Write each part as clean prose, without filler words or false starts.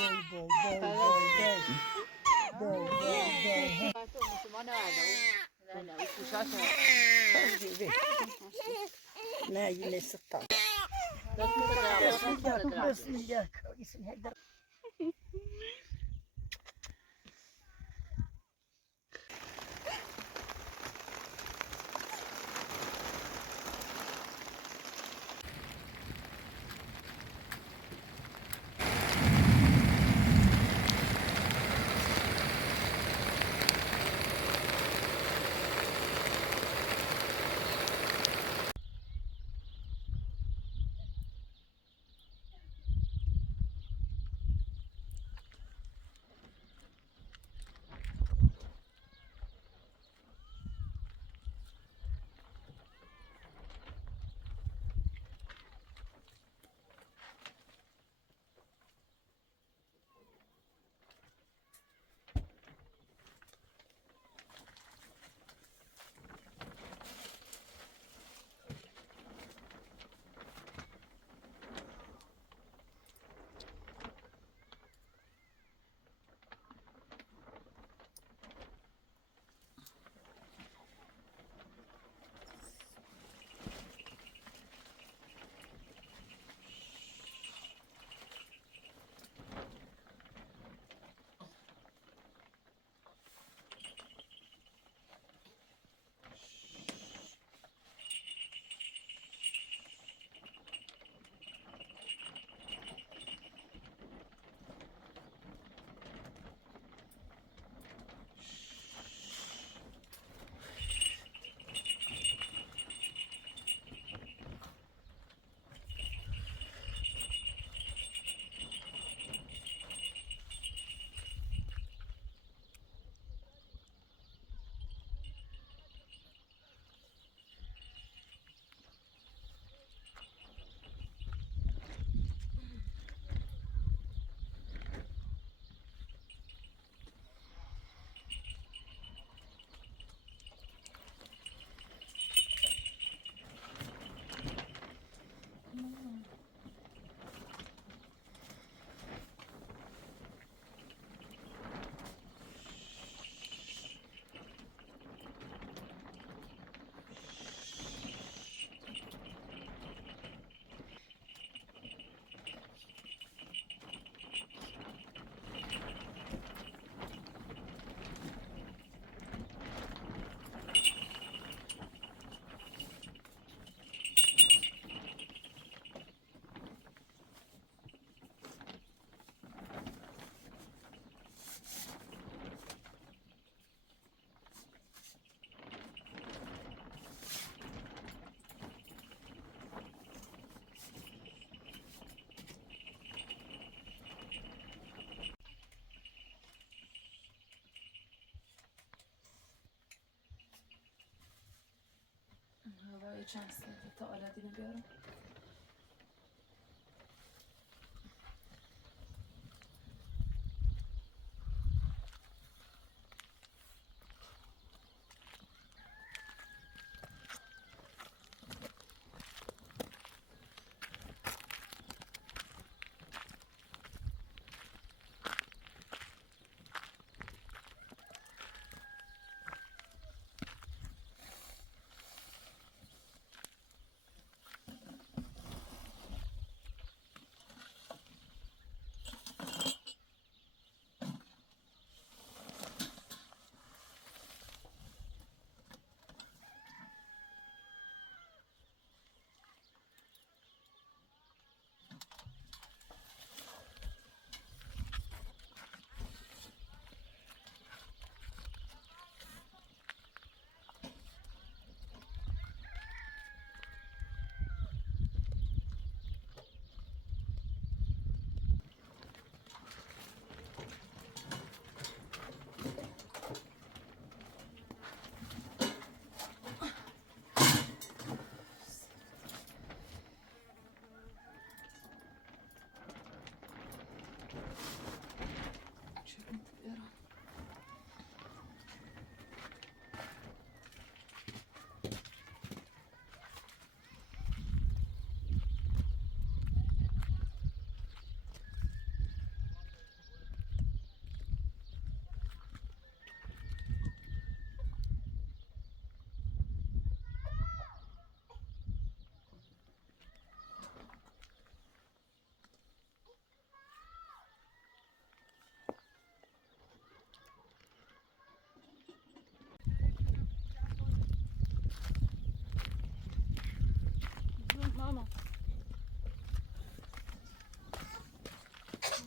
نه یه نسخه بسم الله هوای چند ساعته تا آلدینو بیارم.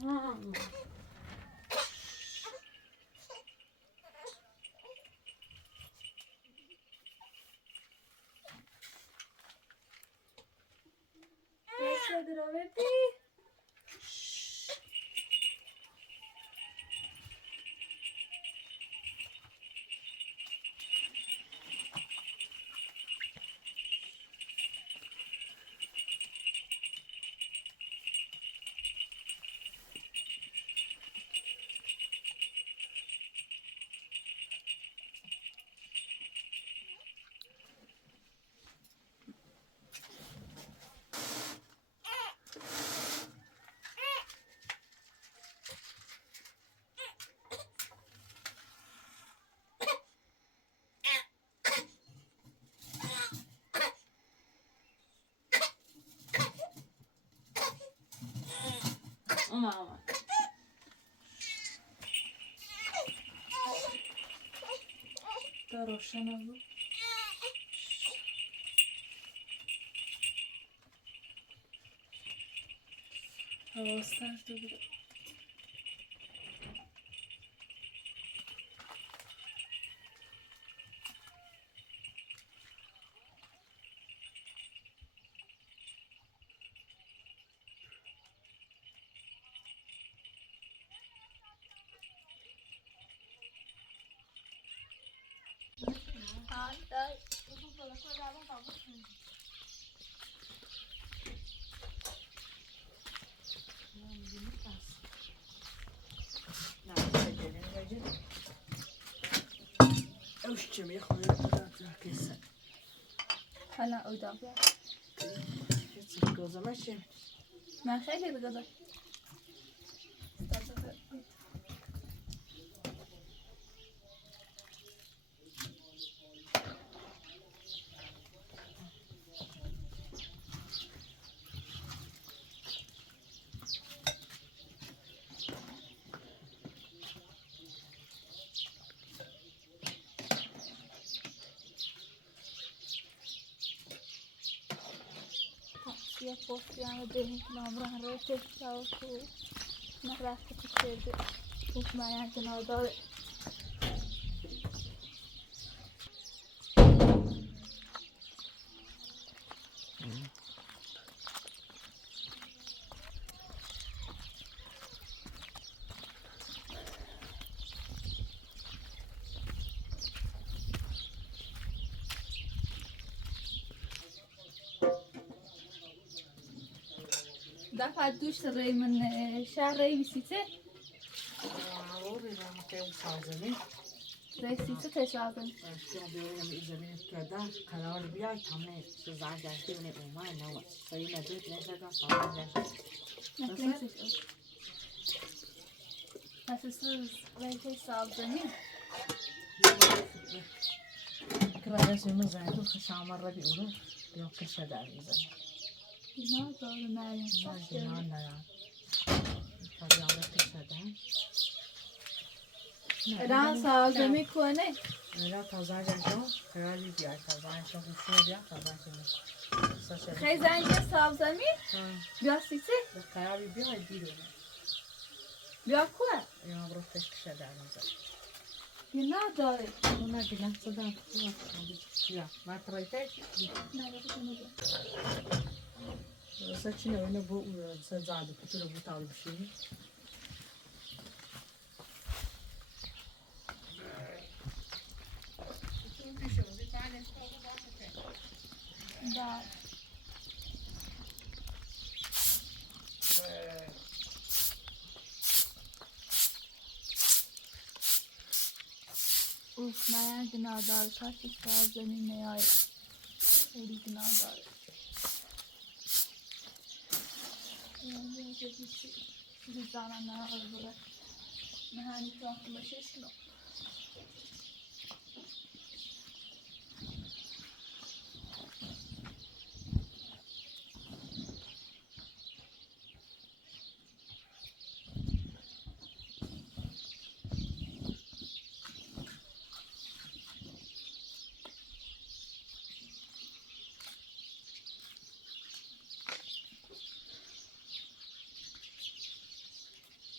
Ama. Da روشن بود. حواستر تو بود. Ocean, jag har inte حالا اودا بیاد. گذار ماشین. من خیلی بگذار. یه پوستی هم دهیم نامران رو تشتا و تو نرفته کشیده مطمئن کنار داره دفعه دوش ری من شهر ری بیسیته رو بیرم که سازمی ری سیته تشازم اشتیان بیاریم ایزمین کردن قرار بیای تمنه سزار گشتی بینه اومای نوات سایی ندوید نشدن سازم گشتی نکنیسش پس سوز ری تشازمی کرایه سیمون زنگو خشامر را بیورو بیام کشه در ایزمین نه داره مریم نه نه فریاده کشه در ایران سازمی کنه ایران تازه جنگا خیلی بیای تازه جنگا گوشی بیا تازه جنگا خیلی زنگ سازمی بیا سیته خیلی بیای بیرون بیا کوه یا برو کشه در نظر نه داره اون نگیرم صدام بیا من ترایتش نه داره Você tinha ainda senzado cultura brutal do Chile. Да. اوف من گناه دار کاش استاد زمین نیای خیلی گناه دار زنم نه آره بره مهانی تو هم باشش کنم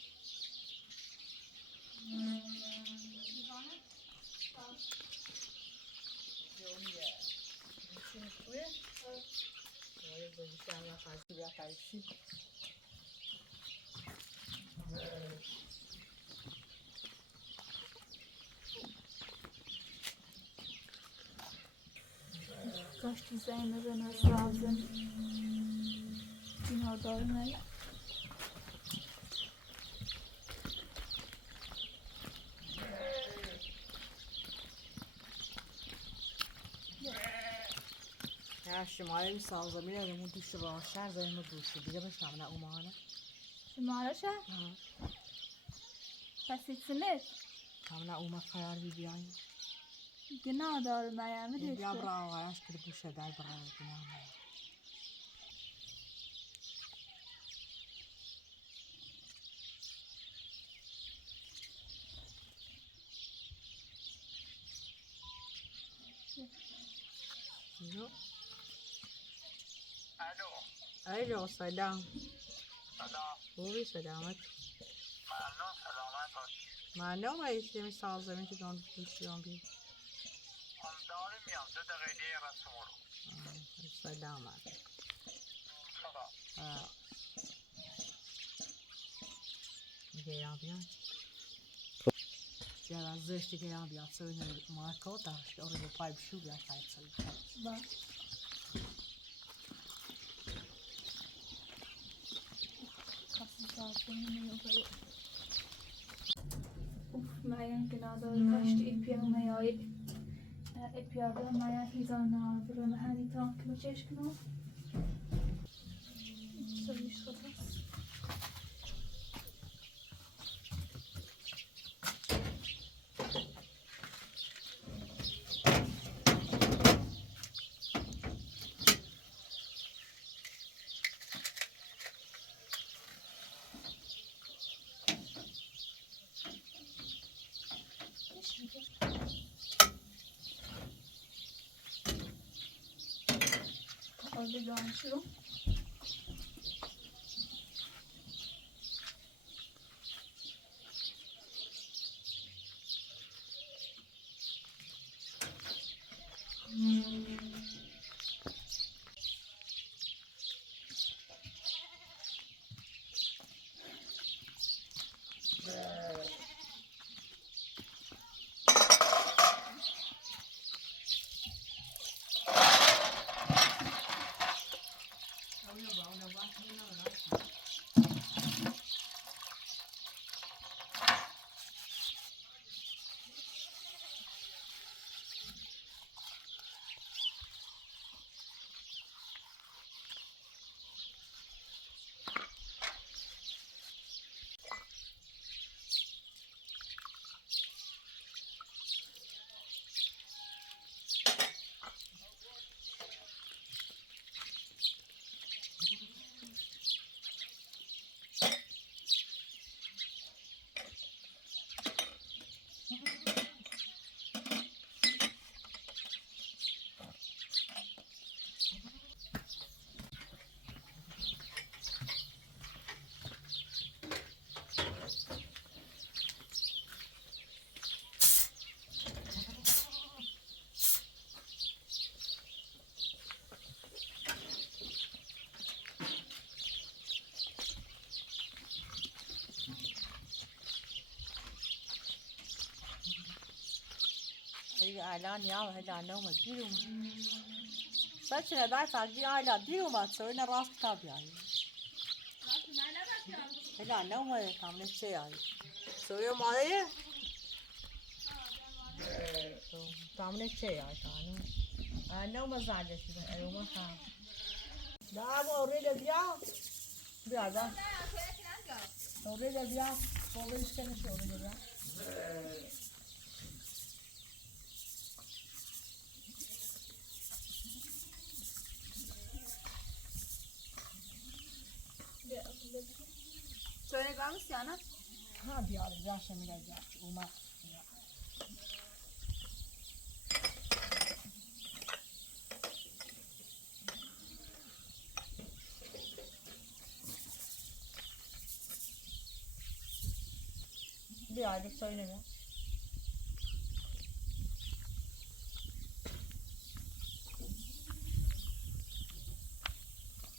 زدیشم یا خواهد بیا قریبشی Kaçtı Zeynep'e nasıl lazım? Yine orada olmaya. Ya شماره می سازه میره اون دوش راشن زنم دوشی دیگه بشم نه اومانه Şımarışa? Pasitsiniz. هم نه اومه قرار بی بیایی Günah da olmaya mı بیا düştü? برا آقایش که بوشه در برای بینام الو سلام سلام خوبی سلامت ممنون سلامت باشی معلوم ایستی می سازه می که دون دوشی هم بی داریم میام 2 دقیقه دیگه رسم رو سلامت سلام گیرم بیاد گیرم زشتی گیرم بیاد سوی مارکا داشت آره با پای بشو بیاد خیلی سوی Bak. Kasım saatlerinde yok öyle. Uf, Meryem günah da kaçtı ipiyama ya. Ipiyada Meryem hizana buranı hani takip çeşkino. Söylemiş kadar. Orada danışıyorum. الان یا هلا نوم دیرم سچ ندای فقی آیلا دیرم سوی نراست تا بیایی هلا نوم کامل چه آیی سوی ماله کامل چه آیی کانو نوم زنده شده ایوم خام دام اورید بیا بیا دام اورید بیا اورید کنه شو اورید بیا Söyle kalmış ya ana. Ha bia şemile bia uma bia bir söyle bia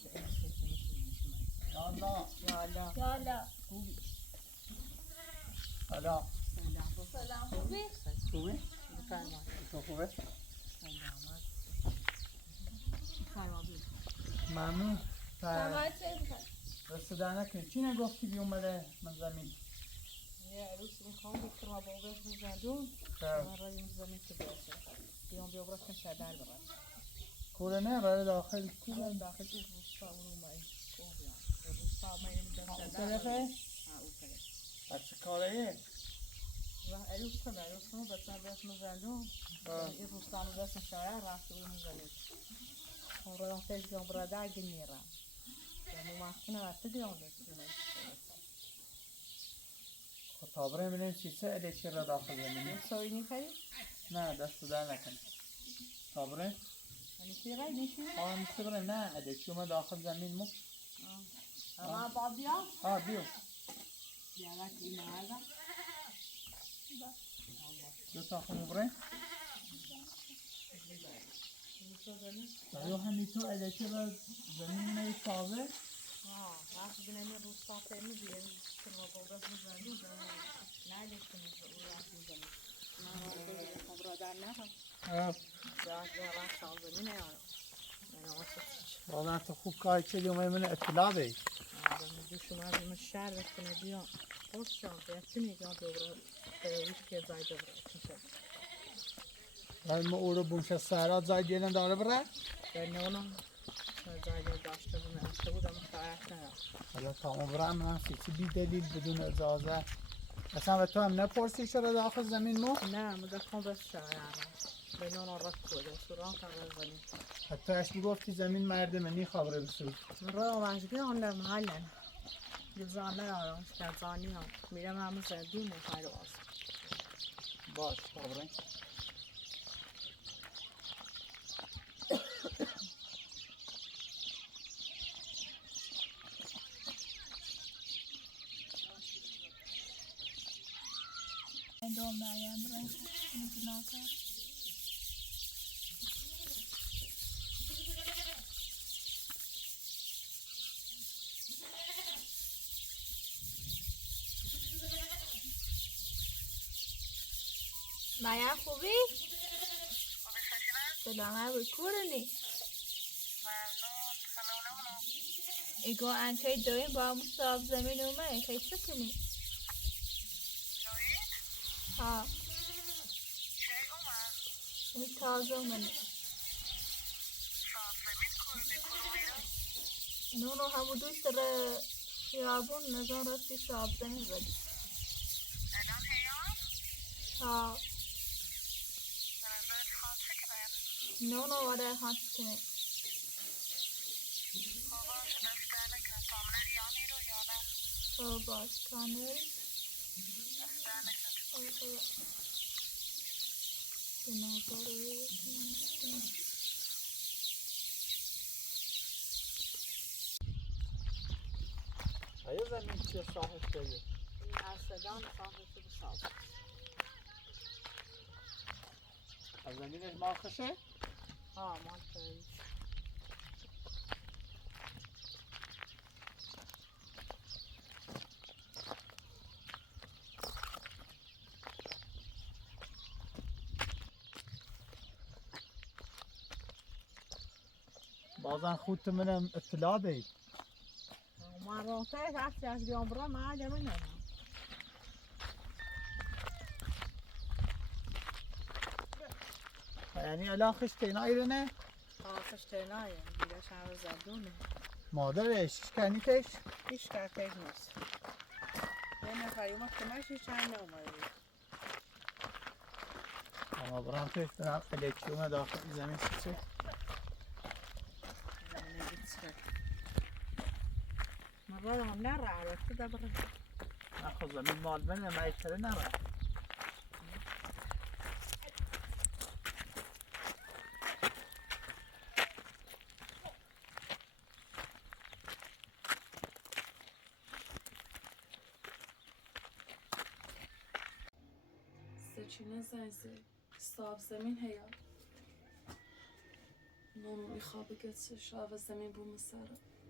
يلا یالا یالا سلام سلام خوبی؟ خوبی؟ تو خوبه؟ ممنون سلامت چه می‌خوای؟ رسیدن نکنی چی نگفتی بی اومده من زمین یه عروس میخوام بیکتر ما با اون میزندون من رای زمین که بیاسه بیام بیا برای کن شدر برای کوره نه برای داخل من داخل این روستا اونو مایی کن بیام روستا مایی نمیدن اون شدر طرفه؟ اون طرف بچه کاره و عروس کنه بس من بیاس مزندون این روستا رو دست شایر رفته اون زمین اون رو داخل بیام برادر گمیرم یعنی ممکنه رفته بیام دست خطابره منیم چیسه الیچی را داخل زمینی سوینی خیلی؟ نه دست در نکن خطابره؟ یعنی چی غیر نیشی؟ میشه بره نه الیچی اومد داخل زمین مو اما با بیا؟ بیو بیارک این هذا دو تا خونو بره همین تو الیچی را زمین نوی تازه وقتی بینم یه روز صافه میبینم که ما با برس میزنیم نگشتم اون رفت میزنیم من رو بگیرم برادر نرم رفت سال زمین نیارم من آسف واقعا تو خوب کاری چه دیومه من اطلاع بی دوشم از این شهر رفتنه بیام خوش شام بهتونی بیام دوباره ترویش که زای دوباره کنشم ولی ما او رو بونش سهرات زای دیلن داره بره در نونم زای داشته بودم رفته بودم شاید نرم حالا تا ما برم من چی بی دلیل بدون اجازه اصلا به تو هم نپرسی چرا داخل زمین مو؟ نه مدخل بس شاید به نون رد کنه سران تا زمین حتی اش بگفتی زمین مرد منی خبره بسود من را مشگی هم در محلن گزانه آرام شکرزانی هم میرم همه زدون خیلی آسان باش خبره دو مریم برای میدونم کرد مریم خوبی؟ سلامت بود کورنی ایگو انچه دویم با همون صاحب زمین اومه خیلی سکنی ها همین تازه اومده نونو همون دوست داره خیابون نزان راستی صاحب زمین بده ها نونو واره خانس کنه باش کانل آیا زمین چیه صاحب شده؟ این اصدان صاحب شده صاحب از زمینش ماخشه؟ ها مال کنید بازن خودت منم اطلاع بی من راسته هستی از بیام برا من عجمه نمیم یعنی الان خشتین ایرنه؟ آخش تنایم دیگه شهر زدونه مادرش کنیتش؟ هیچ کرتش نیست یه نفری ما کمشی چند نومده اما برام توش برم الکترون داخل زمین چیه؟ من را هم نره رفته ده برا نخواه زمین مال منه ما ایتره نره سچینه زنزه صاحب زمین هیا نونو میخوابه گتشه شاو زمین بوم سره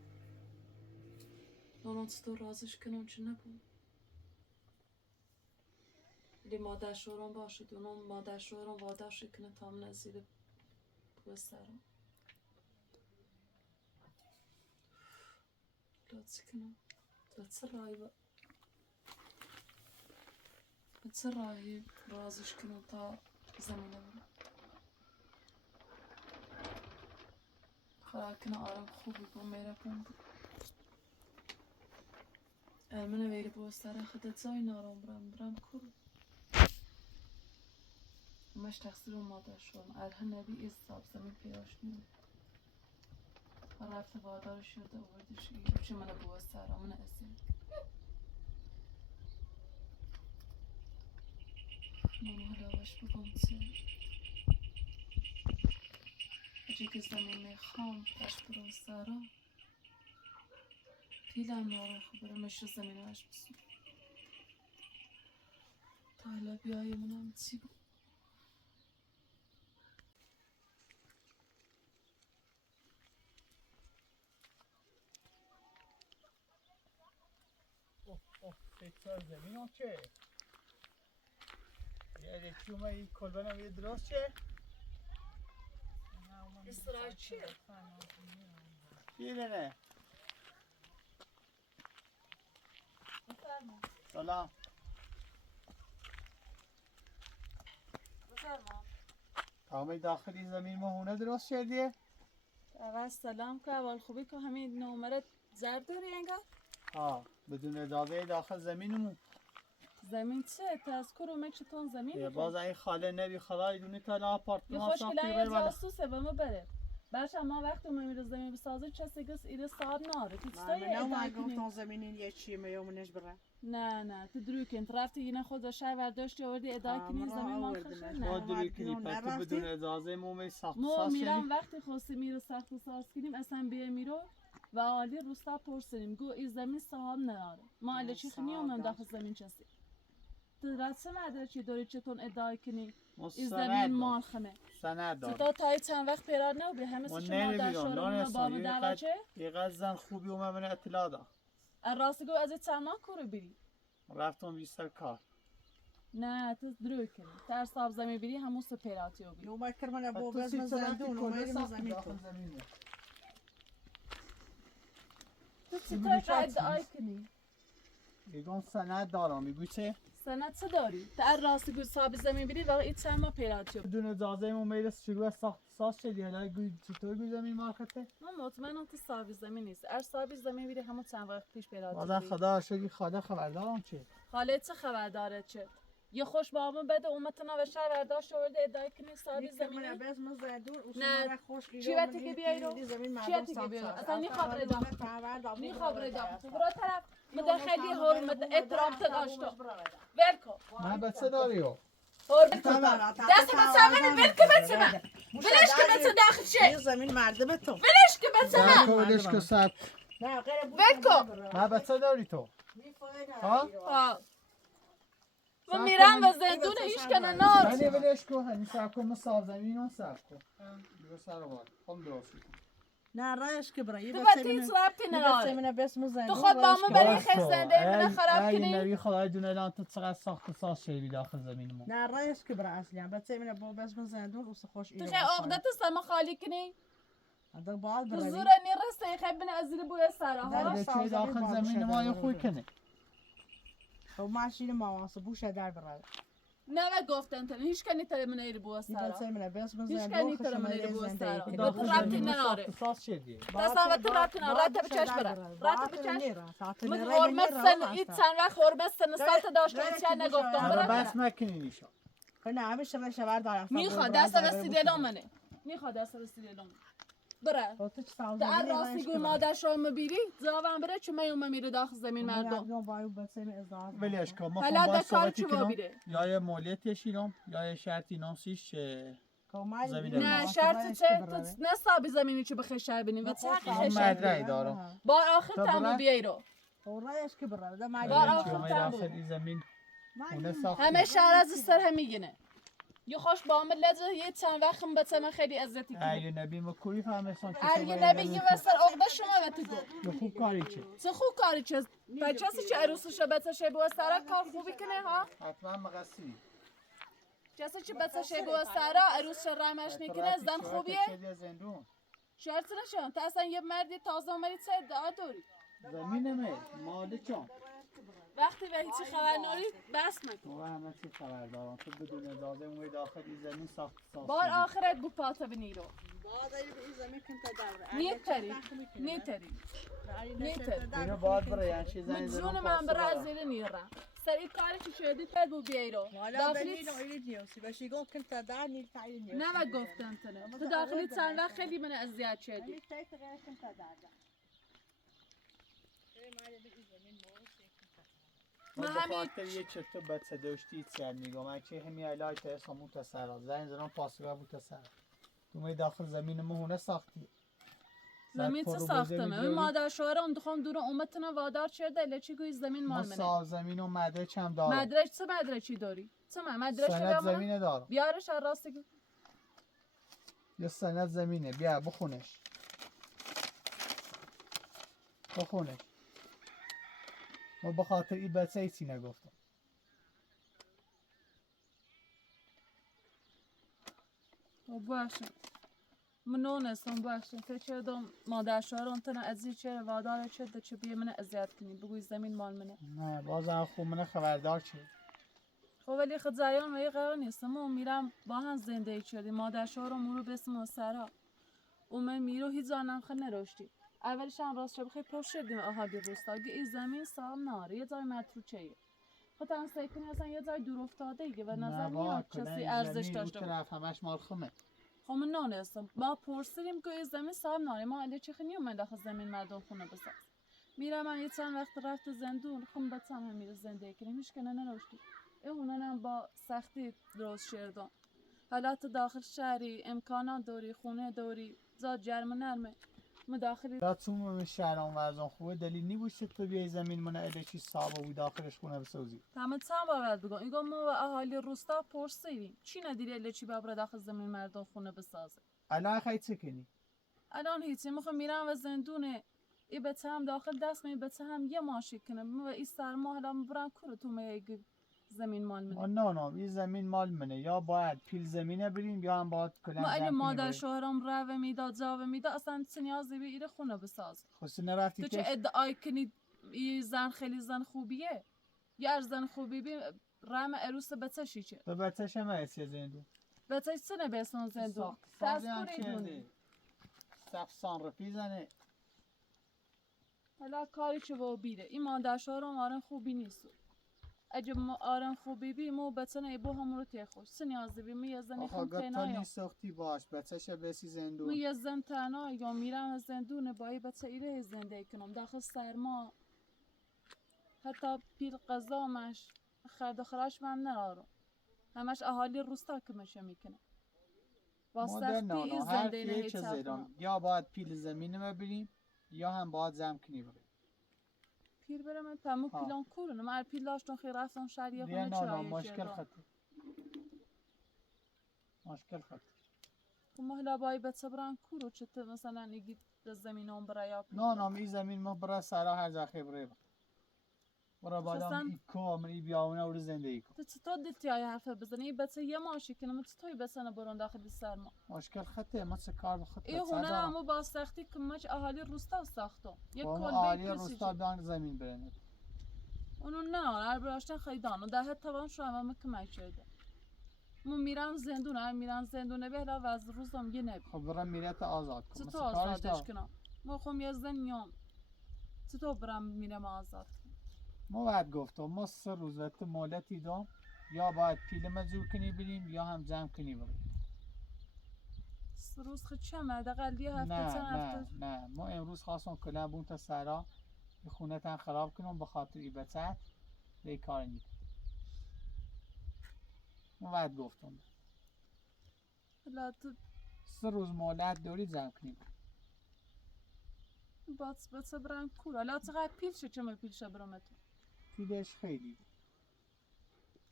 نونان تو رازش کنم چه نبود لی مادر شوران باشد اونم مادر شوران واداش کنه تا من زیر بسترم لاتس کنم لاتس راهی رازش کنم تا زمینه برم خراب کنه آرام خوبی با میره کن من ویری بستره خودت زای نارام برم کرو مش تقصیر مادر شدم الها نبی استاب زمین پیراش نیم رفت وادار شده آوردش ایرو چه منو بستره من ازیم من حلاوش بگم چه اجه که زمین میخوام تش برو سرا پیلم نارم خبره مش زمین هاش بسون تا حالا بیایی منم چی بود فکر زمین ها چه؟ یه چومه ای کلبنم یه درست چه؟ استراحت چیه؟ چیه نه؟ سلام تمام داخلی زمین مهونه درست شدیه؟ اول سلام که اول خوبی که همین نمره زرد داری انگار؟ ها بدون اضافه داخل زمینمون زمین چه؟ تذکر و چطور زمین باز این خاله نبی خدای دونی تا لا یه آپارتمان خوشگله یه جاسوسه به ما بره برش ما وقتی ما میره زمین بسازه چه گس ایده صاحب ناره تو چطایی ادعای کنی؟ گفتم زمینین یه چیه میومنش برم نه تو دروی کن تو رفتی یه خود شهر ورداشتی آوردی ادعای کنی زمین ما خشه ما نه دروی کنی پس تو بدون اجازه مومی ساخت ما ساز میرم شدی وقتی خواستی میره سخت ساز کنیم اصلا بیه میرو و عالی روستا پرسیم گو این زمین صاحب نداره ما علی چی خنی هم داخل زمین چسی تو رسم نداره چی داری چطور ادعای کنی این زمین مال خمه سند دار تا تایی چند وقت پیرار نبی همه ما شما در شورا با ما دعوا چه؟ یه زن خوبی اومد من اطلاع داد راستی گو از چند ماه کرو بری رفتم بیشتر کار نه تو دروی کنی تر صاحب زمین بری همون سپیراتی رو بری نو بکر من ابو بزن زندون و میریم زمین تو تو چطور ادعای کنی؟ میگم سند دارم میگوی چه؟ سند چه داری؟ تر راستی گو صاحب زمین بری واقعا این چند ماه پیراتی رو بدون اجازه مو میرس شروع ساخت ساز شدی حالا گوی چطور گوی زمین مارکته؟ من مطمئنم تو صاحب زمین نیست ار صاحب زمین بری همون چند وقت پیش پیراتی بازم بری خدا شدی خدا خبردارم چه؟ حالا چه خبر داره چه؟ یه خوش با همون بده اومدتنا و شهر برداشت آورده ادعای کنی صاحب زمینی؟ نه چی وقتی که بیایی رو؟ چی وقتی که بیایی رو؟ اصلا نی خبره دام نی خبره دام تو برای طرف مده خیلی حرمت احترام تداشتو ولکو من بچه داری و حرمت دست بچه منی ولکو بچه من ولش که بچه داخل شه زمین مردم تو ولش که بچه من کولش که ست ولکو من بچه داری تو ها من میرم و زندون هیچ کنه نار من ولش کن همین سب کن مصاب زمین اون سب کن دیگه سر بار هم درست کن نه رایش که برای تو باید هیچ ربطی نداره تو خود با همون برای خیلی زنده منه خراب کنی نبی خدای دونه الان تو چقدر ساخت و ساز شدی داخل زمین ما نه رایش که برای اصلا بچه منه با بس زندون و خوش تو خیلی عقدت سما خالی کنی هذا بعد تو برای زور نیرسته خیلی بنا از زیر بوی سرا ها چه داخل زمین ما یه خوی کنه تو ماشین ما واسه بوشه در برای نه گفتن تو هیچ کنی تو من ایری بوی سرا بچه منه بس هیچ زندون کنی تو من ایری بوی سرا تو داخل ربطی زمین ما نداره ساخت و ساز شدی دستم تو ربطی نداره رات بچش برا رات بچش من حرمت سن این چند وقت حرمت سن سالت داشته چه نگفتم برا برا بس مکنی نیشا نه همیشه رش بر دارم میخواد دست رسیده منه میخواد دست رسیده منه برا در راستی گو مادرش رو مبیری زاوام بره چون من میره داخل زمین مردم ولیش کن ما حالا خون در باید کار صحبتی چی کنم بیره یا یه مولیت شیرم یا یه شرطی نامسیش نه شرط چه تو نه صاحب زمینی چه بخیر شهر بینیم و چه حقی من خشن مدرعی دارم بار آخر تنبو بیایی رو بار آخر تنبو داخل زمین خونه ساختی همه شهر از سر هم میگینه یه خوش با هم لذه یه چند وقت بچه من خیلی عزتی کنم اگه نبی مکوری فهمستان اگه نبی یه وستر اقده شما بهت گفت یه خوب کاری چه چه خوب کاری چه بچه چه عروسش بچه شی بوستره کار خوبی کنه ها حتما مقصی جسه چه بچه شی بوستره عروسش رمش نکنه زن خوبیه چه زندون شرط نشون تا اصلا یه مردی تازه اومدی چه ادعا داری زمینمه ماده چون وقتی به هیچی خبر ناری بس مکن ما همه چی خبر دارم تو بدون اجازه اون داخل این زمین ساخت بار آخرت بو پاتا بنیرو باید به این زمین کنت داره نیتری نیتری اینو باید برای یعنی چیز من جون من برای از زیر نیرم سری کاری که شدی پد بو بیایرو داخلی باش يقول كنت دعني تعيني نه گفتم تنه تو داخلی چند وقت خیلی من اذیت شدی ما ما همین خاطر یه چطور بچه داشتی سر میگم من که همین علای تهسا متصرا زن زنان پاسگاه متصرا تو می داخل زمین مهونه ساختی زمین چه ساختمه این مادر شوهر اون دخوام دور اومتنه وادار شده لچی گوی زمین مال منه ما زمین و مدرچ هم دارم مدرش چه مدرچی داری چه من مدرش سند بیام زمینه دارم بیارش از راستگی یه سند زمینه بیا بخونش بخونش ما به خاطر این بچه ایسی نگفتم باشه من نونستم باشه فکر دم مادر شوهر اون تنه ازی چه وادار شده چه بیه من اذیت کنی بگوی زمین مال منه نه بازم خوب منه خبردار چه خب ولی خود زایان و یه قرار نیستم و میرم با هم زندگی شدیم مادر شوهرم رو بسم و سرا و من میرو هیچ زانم خود نروشتی اولش هم راست شب خیلی پر شدیم اهالی روستا اگه این زمین سام ناره یه جای مترو چیه خود هم سیکنی اصلا یه جای دور افتاده ایگه و نظر میاد کسی ارزش داشته بود طرف همش مال خمه خب من نانستم ما پرسیدیم که این زمین سام ناره ما علی چه خیلی من داخل زمین مردم خونه بساز میرم من یه چند وقت رفت زندون خم بچم هم میره زندگی کنیم هیچ کنه نروشتی اونم با سختی درست شدن حالا تو داخل شهری امکانات داری خونه داری زاد جرم نرمه مداخلی دا تو من شهران ورزان خوبه دلیل نی بود تو بیای زمین من اده چی صابه و داخلش خونه بسازی تمام چند باید بگم ایگو ما و اهالی روستا پرسیدیم چی ندیری اله چی بابر داخل زمین مردم خونه بسازه الان خیلی چه کنی الان هیچی میخوام میرم و زندونه ای بچه هم داخل دست می بچه هم یه ماشی کنم و ای سرما حالا برن کره تو میگی زمین مال منه نه این زمین مال منه یا باید پیل زمینه بریم یا هم باید کلن ما اگه زن مادر کنی شوهرم رو میداد جاوه میداد اصلا چه نیازی به ایره خونه بساز خوستی نرفتی تو چه کش ادعای کنی این زن خیلی زن خوبیه یا ار زن خوبی بی رم عروس بچه چه تو بچه شما ایسی زندون بچه چه نبیسون زندون تذکری دونی سفسان رفی زنه حالا کاری چه با بیره این مادر شوهرم آرن خوبی نیست اگه ما آرن خوبی بی مو بچه نیبو هم رو تی خوش چه نیازی بی می زنی آخا خم گتا تنایم نیستختی باش بچه شه بسی می زندون یه زن تنها یا میرم از زندونه با این بچه ایره زندگی کنم داخل سرما حتی پیر قضامش خرد خراش من نرارم همش اهالی روستا که مشه میکنه با سختی این هر زندگی فیه نهی چه چپ زیران کنم یا باید پیل زمینه ببریم یا هم باید زم کنی بریم پیر برم من پمو ها. پیلان کورونه من پیل داشتم خیلی رفتم شهر یه بیا خونه نه چرایی مشکل شدم خطی مشکل خطی خب محلا بایی بچه برن کورو چطور مثلا ایگی زمین هم برای یا نه این زمین ما برای سرا هر جا خبره برای بعد هم ای کامری بیاونه و زندگی کن تو چطور دیتی های حرفه بزنی این بچه یه ماشی کنه من چطوری بچه نبرون داخل سرما مشکل خطه ما چه کار بخط این هونه همو با سختی که مچ اهالی روستا ساختم یک با ما کلبه آلی کسی روستا بیان زمین برنه اونو نه هر براشتن خیلی دانو ده هت توان شو همه کمک شده من میرم زندون هر میرم زندونه به علاوه از روزم یه نبی خب برم میرت آزاد کن چطور آزادش کنم ما خم یه زن نیام چطور برم میرم آزاد ما باید گفتم ما 3 روز وقت مولتی دام یا باید پیل مزور کنی بریم یا هم جمع کنی بریم 3 روز خود چمه دقل یه هفته نه چند هفته نه ما امروز خواستم کلم بون تا سرا خونه تن خراب کنم به خاطر ای بچت به کار میکنم ما باید گفتم حالا تو 3 روز مولت داری جمع کنی باز بچه برم کور حالا چقدر پیل شه چمه پیل شه برام تو پیلش خیلی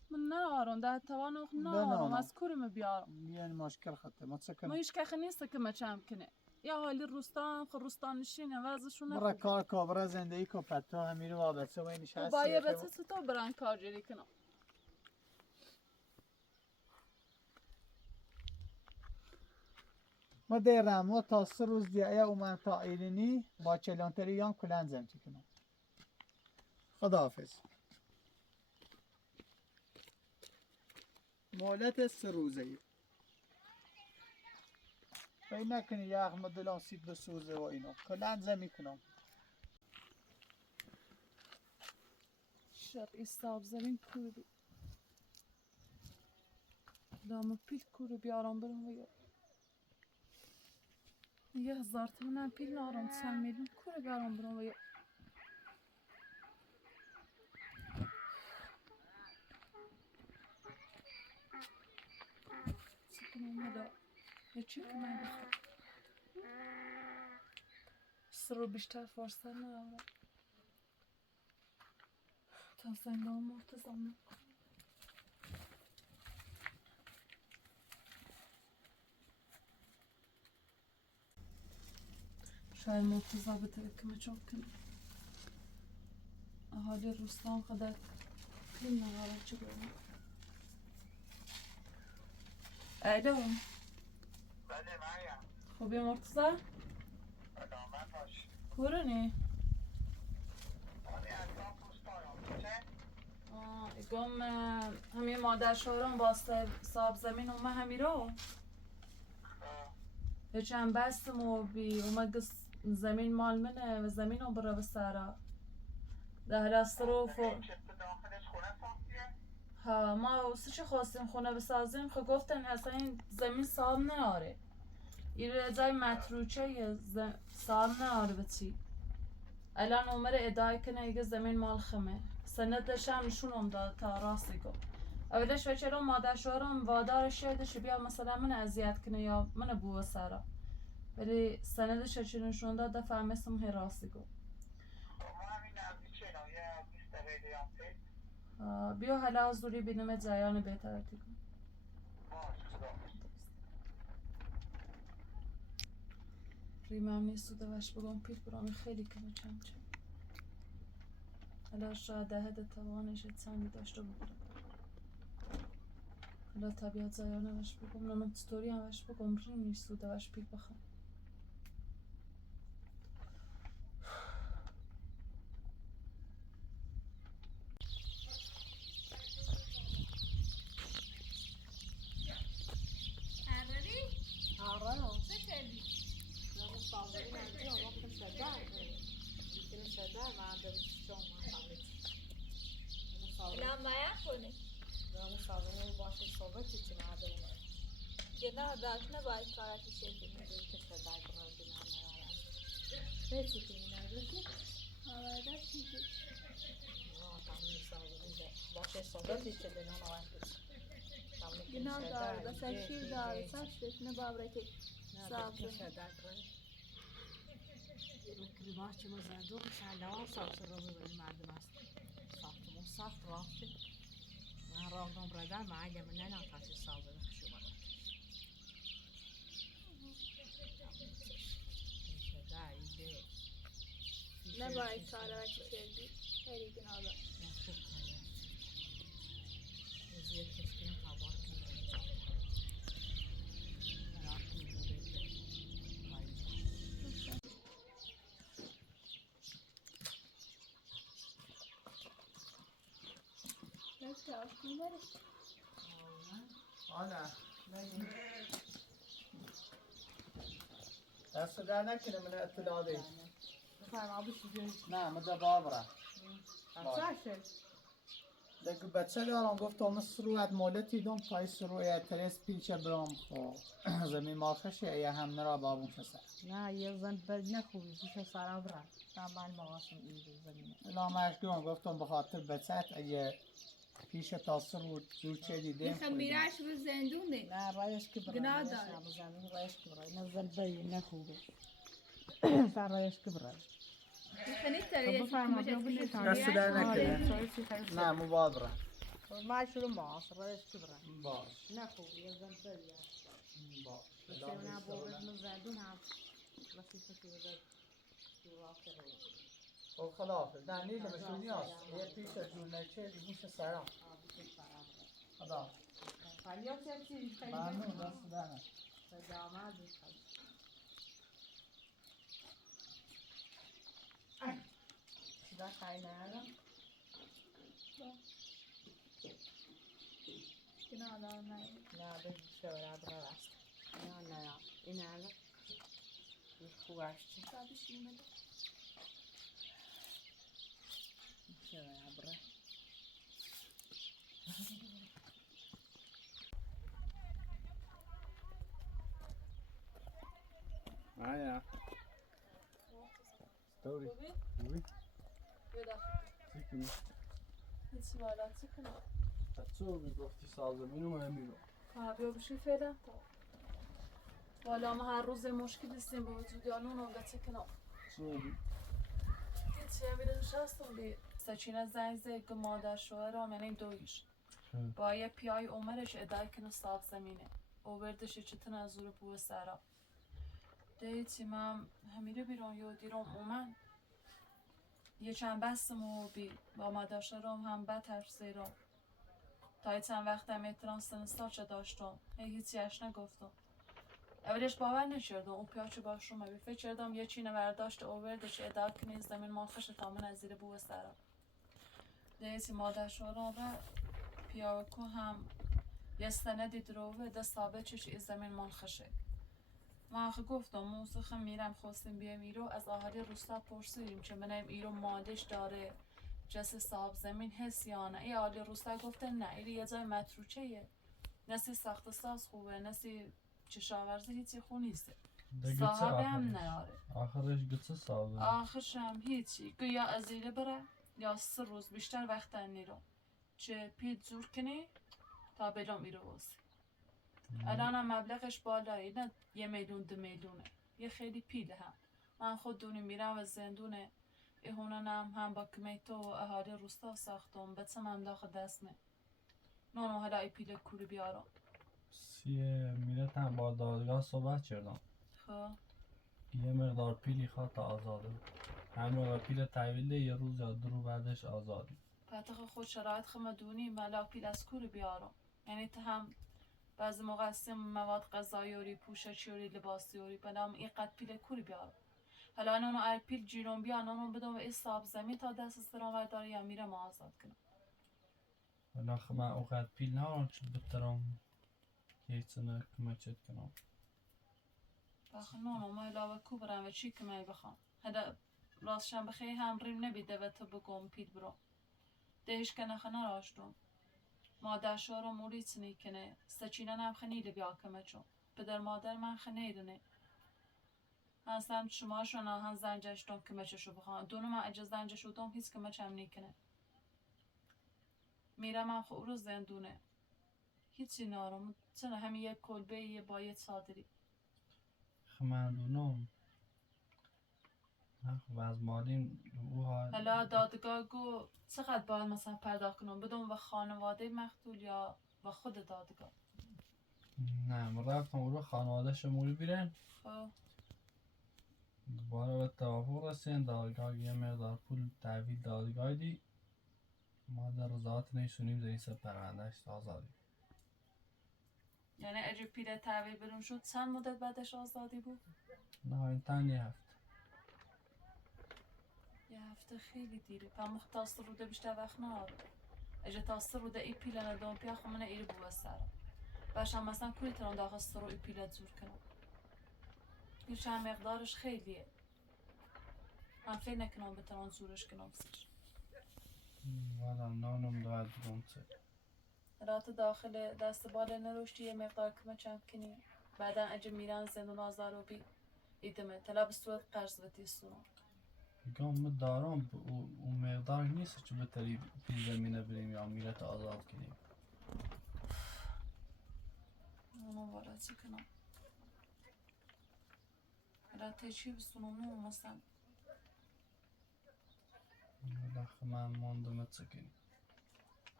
من نارم ده توان آخ نه، نارم نه. از کورم بیارم یعنی مشکل خطه ما ما سکن هیچ که نیست که ما چم کنه یا حالی روستان خروستان نشینه وضعشون برا نخوب کار کابرا زندگی کو پتا همین رو بچه و اینش و هست باید بچه تو برن کار جری کنم ما دیرم ما تا 3 روز دیگه اومد تا ایرانی با چلانتری هم کلن زمتی کنم خداحافظ مهلت 3 روزه ای فکر نکنی یه احمد دلان سید بسوزه و اینا کلن زمی کنم شب استاب زمین کور بی دام پیل کور بیارم برم و 1000 تومن پیل نارم 100 میلیون کور بیارم برم و سکنم هدا چی که من بخوام سر بیشتر فرصت ندارم تا زندان مرتضام نکن شاید مرتضا بده که چون کنه اهالی روستان خدا پیل نهاره چه برم الو بله مریم خوبی مرتضا؟ سلامت باش کورنی؟ آنی اصلا پوست دارم چه؟ گم همین مادر شوهرم با صاحب زمین اومه همی رو چند بستم و بی اومه زمین مال منه و زمین رو بره به سرا ده دست رو زمین چه داخلش خونه ساختیه؟ ها ما واسه چه خواستیم خونه بسازیم خب گفتن اصلا این زمین صاحب ناره این جای متروچه صاحب ناره به چی الان عمر ادعای کنه اگه زمین مال خمه سندش هم نشونم داد تا راستی گفت اولش وچرا مادر شوهرم وادارش شدش بیا مثلا من اذیت کنه یا من بو سرا ولی سندش چه نشون داد دفعه مثل هی راستی گفت ما همین نزدیک اینا یه 20 دقیقه هم پیش بیا حالا حضوری بینم جایان بهتر کن باش خدا ریمم نیست و دوش بگم پیل برام خیلی کنه چم حالا شاید ده توانش چندی داشته بگیره حالا طبیعت زایانه وش بگم نانم چطوری هم وش بگم ریم نیست و دوش پیل بخوام الان باید کنی گناه داشت نباید کارتی شدی گناه داره بس شیر داره سشتش نباید که صاف Privat که مزدو کلا ساخت رو ببریم مردم است ساختمون ساخت رافته من راندم برادر معلم نه نفسی سازه شما نباید کارتی شدی خیلی گناه داره آنه دست در نکنه من اطلاع دید بفرما بشید نه مده بابره چشه دگه بچه دارم گفتم مصر رو اد مولتی دم تای سرو ترس پیچه برام خو زمین ماخشه یه هم نرا بابون شسه نه یه زن بد نخوبی بیشه سرا برن تمام مواسم این زمینه لا مشکلم گفتم بخاطر بچت اگه پیش تاثر رو زور چه دیدیم خمیرش رو زندونه نه رایش که برای گناه داره. زمین رایش که برای نه زن بی نخوبی سر رایش که برای خیلی تره بفرما بیا بشید دست در نکنه نه مو بابره ما شروع ماست رایش کبرم باش نخوب یه زن بریا باش سیمنا بابت مزدون هم رسیفه که بذار تو آخر رو خب خداحافظ نه نیل بشونی هست یه پیش جون نچه گوش سرم خدا فعلیات چی خیلی ممنون دست دهنه سجامت چیزا خیلی ندارم کنار دار نه به شورا برست نه این الان خوبش چی بعدش میمونه شورا برست آیا ستوری خوبی؟ چیکنی؟ هیچی بالا چی کنم تو میگفتی سازمین و من میرو بیا بشی فعلا والا ما هر روز مشکل هستیم به وجود آنون اونگا چی کنم چی؟ هیچی امیره نشستم بی سچینه زنگ زد که مادر شوهرم یعنی دویش با یه پیای عمرش ادای کنه صاف زمینه او بردش چطن از زور بو سرا دیتی من همیره بیرون یا دیرم اومن یه چند بستم و بی با مادر شوهرم هم بتر زیرم تا چند وقتم احترام سنستا چه داشتم هیچی اش نگفتم اولش باور نکردم اون پیاچه باشم بی فکر کردم یه چینه برداشت اووردش ادعا کنی زمین مالخش تامن از زیر بو سرم دیتی مادر شوهرم را پیاکو هم یه سندی دروه ده ثابت چش از زمین مالخشه ما آخه گفتم موسخه میرم خواستیم بیایم ایرو از اهالی روستا پرسیدیم چه منم ایرو مادش داره جس صاحب زمین هست یا نه ای اهالی روستا گفته نه ایری یه جای متروچه یه نسی ساخت ساز خوبه نسی چشاورزی هیچی خون نیسته صاحبه هم نیاره آخرش گچه صاحبه آخرش هم هیچی که یا از ایره بره یا 3 روز بیشتر وقت نیرو چه پید زور کنی تا بلام ایرو بازی الان هم مبلغش بالایی نه 1 میلیون 2 میلیونه یه خیلی پیله هم من خود دونی میرم و زندونه ایهوننم هم با کمیتو و اهالی روستا ساختم بچم هم داخل دستمه نونو حالا ای پیله کوری بیارم سیه میرتم با دادگاه صحبت کردم خب یه مقدار پیلی خواه تا آزاده هم مقدار پیل تحویل ده 1 روز یا 2 روز بعدش آزادی پتخ خود شرایط خمه دونی ملا پیل از کوری بیارم یعنی تا هم بعضی موقع هستیم مواد غذایی پوششی لباسی بنام این قد پیل کوری بیارم حالا نونو ار پیل جیرون بیا نونو بدم و اصاب زمین تا دست استران ورداره یا میرم آزاد کنم ولی من اوقات پیل نارم چه بترم که سنه کمچت کنم بخ نونو ما علاوه کو برم و چی کمی بخوام هدا راستشم بخی هم ریم نبیده و تو بگم پیل برو دهش کنه خنه راشتم مادر شورو موری چنی کنه سچینن هم خنیده بیا کمه چون پدر مادر من خنیده نه هستم شما شنا هم زنجش دم کمه چشو بخوام دونو من اجاز زنجش دم هیچ کمه چم نیکنه میرم هم خب رو زندونه هیچی نارم چنه همین یک کلبه یه باید صادری خمندونم و از مالین او ها حالا دادگاه گو چقدر باید مثلا پرداخت کنم بدون و خانواده مقتول یا و خود دادگاه نه من رفتم او رو خانواده شمولی بیرن خب دوباره به توافق رسین دادگاه یه مقدار پول تحویل دادگاه دی ما در روزات نیستونیم در این سه پروندهش آزادی یعنی اجی پیله تحویل برون شد چند مدت بعدش آزادی بود؟ نهایتاً یه هفته یه هفته خیلی دیره پا مختاست روده بیشتر وقت نهاره اجا تاسته روده ای پیله ندام پیا خمانه ایره بوه سر باشم مثلا کوری تران داخست رو ای پیله زور کنم یه چند مقدارش خیلیه من فکر نکنم بتران زورش کنم سر ولم نانم داید بگم چه رات داخل دست باله نروشتی یه مقدار کمه چند کنی بعدا اجا میرن زندون آزارو بی ایدمه طلب استوید قرض و تیستونم بگم من دارم اون مقدار نیست که بتری پیش زمینه بریم یا میرت آزاد کنیم اونو وارد چه کنم رات چی بستونم نمو مثلا لخ من ماندم چه کنیم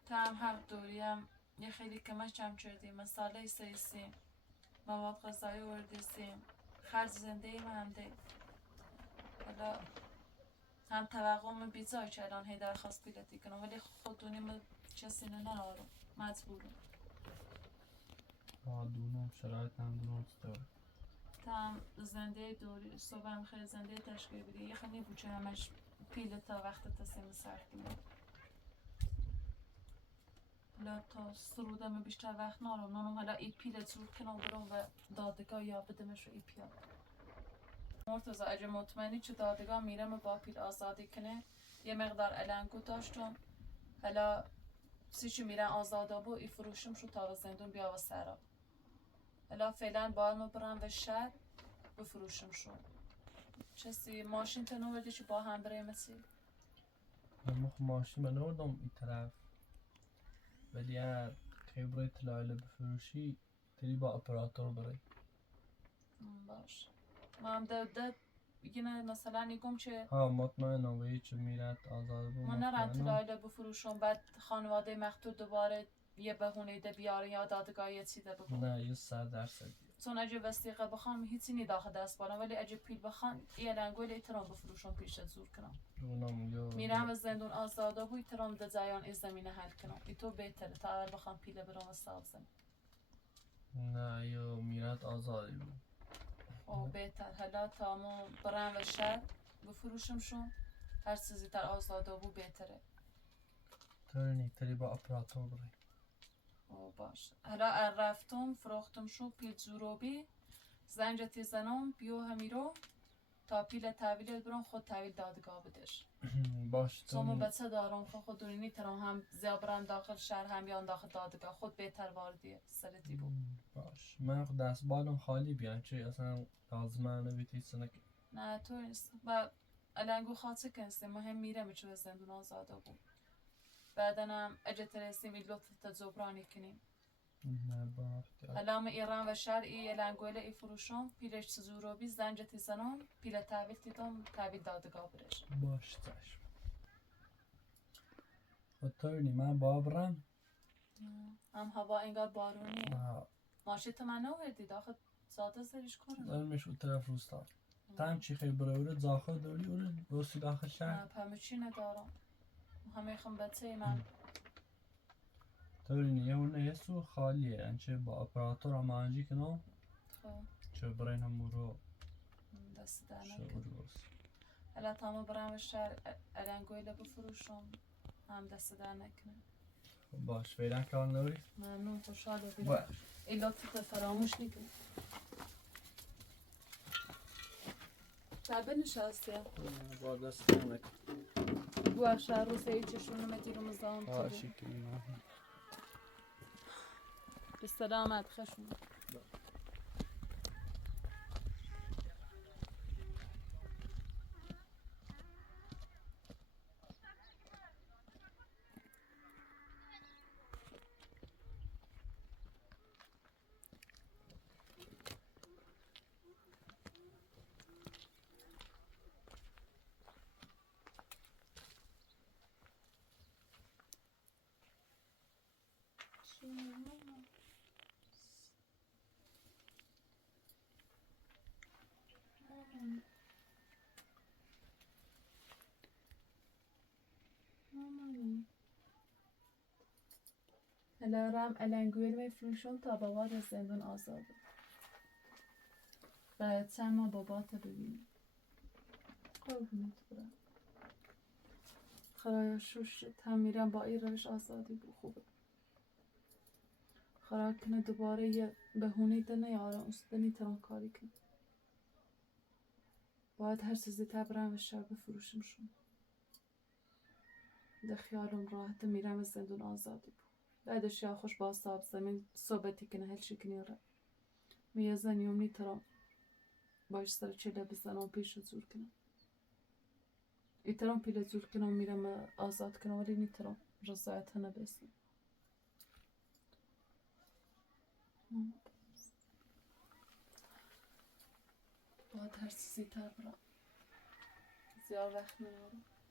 هم حق دوریم یه خیلی کمش هم کردیم مساله سیسیم مواد غذایی وردیسیم خرج زنده منده حالا هم توقعم بیزای که الان هی درخواست پیلتی کنم ولی خودونیم کسی ننارم مجبورم دونم شرایط هم دونم ستاره هم زنده دوری صبح هم خیلی زنده تشکیل بیدی یه خیلی بوچه همش پیل تا وقت تسیم سرکیم حالا تا سرودم بیشتر وقت نارم نانم حالا ای پیل زور کنم برم و دادگاه یا بدمش رو ای پیل مرتضی اگه مطمئنی چه دادگاه میرم با پیل آزادی کنه یه مقدار علنگو داشتم حالا سیچی میرن آزادا بو ای فروشم شو تا و زندون بیا و سرا حالا فعلا باید ما برم و شهر بفروشم شو چسی ماشین تنو بردی چی با هم برای مسی من ماشین من نوردم این طرف ولی اگر خبره تلایل بفروشی تری با اپراتور برای باش ما هم ده یه مثلا نگم چه ها مطمئنم و هیچ میرد آزاد بود ما نرن مطمئنم تلایل بفروشم بعد خانواده مقتول دوباره یه بهونه ده بیاره یا دادگاه یه چی ده بگو نه یه 100% چون اگه وثیقه بخوام هیچی نی داخل دست بارم ولی اگه پیل بخوام یه لنگویل احترام بفروشم پیشت زور کنم اونم یا میرم از زندون آزاده بود احترام ده زیان از زمینه حل کنم ای تو بهتره تا اول بخوام پیله برام و ساب زمین نه یا میرد آزادی بود او بهتر حالا تا ما برم و شهر بفروشم شون هر چیزی تر آزاده بود بهتره تری با اپراتور برای او باش حالا رفتم فروختم شو پیل زوروبی زنجتی زنم بیو همیرو تا پیل تحویل برام خود تحویل دادگاه بدش باش سومو بچه دارم خود دونی ترام هم زیابرم داخل شهر هم بیان داخل دادگاه خود بهتر واردیه سرتی بود باش من خود دست بالم خالی بیان چه اصلا لازمه نبیتی سنک نه تو نیست و الانگو خاطر کنسته مهم میرم چه زندون آزاده بود بعدنم اجه ترسیم این لطف تا زبرانی کنیم نه با اختیار علام ایران و شهر ای الانگویل ای فروشم پیلش زوروبی زنجتی زنم پیل تحویل تیتم تحویل دادگاه برش باش چشم خود ترنی من بابرم هم هوا انگار بارونیه آه ماشی تو من نوردی داخل ساده زریش کنم دارمش او طرف روستا تم چی خیلی برای داخل داری اون روستی داخل نه شهر پمه چی ندارم همه خم بچه من ترنی یه اون یه سو خالیه انچه با اپراتور هم آنجی کنم خب چه برای نمورو دست در شو نکن روز حالا تامو برم شهر الانگویل بفروشم هم دست در نکنه باش فعلا کار نداری ممنون خوشحال باش بیرم این لطفت فراموش نکن شبه نشستی با دست نمک بو افشار رو سایی چشون مدیرو مزام شکلی به سلامت خشون حالا رم الانگویل میفروشم تا بابات از زندون آزاده بعد چند ماه بابات ببینیم قربونت برم خدایا شوش هم میرم با این روش آزادی بود خوبه خدا کنه دوباره یه بهونه ده نیارم اصلا نیترم کاری کنم باید هر چیزی تبرم و شب بفروشم شون ده خیالم راحته میرم از زندون آزادی بود بعدش یا خوش با صاحب زمین صحبتی کنه هل شکنی را میه زنیم نیترم باش سر چله بزنم پیش زور کنم ایترم پیل زور کنم میرم آزاد کنم ولی نیترم رضایت هنه بسنم باید هر چیزی تر برم زیاد وقت نمارم